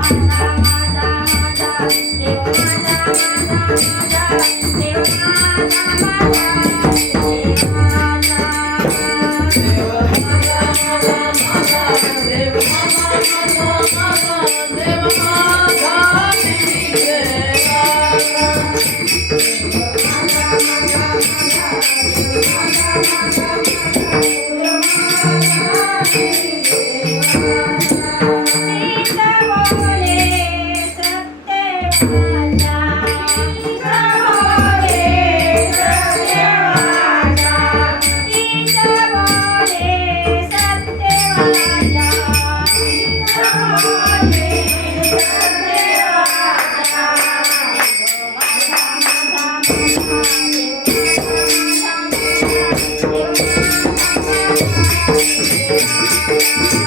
Mata Mata Mata Mata Mata Mata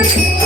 Thank you.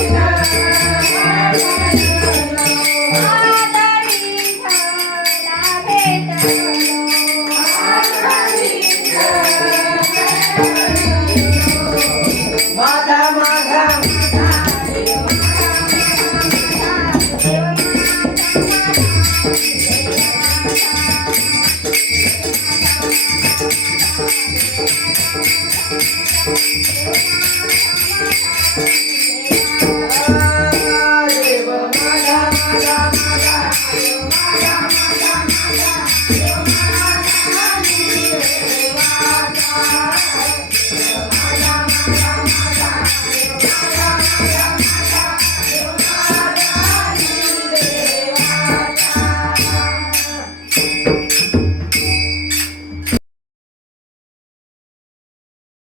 Thank.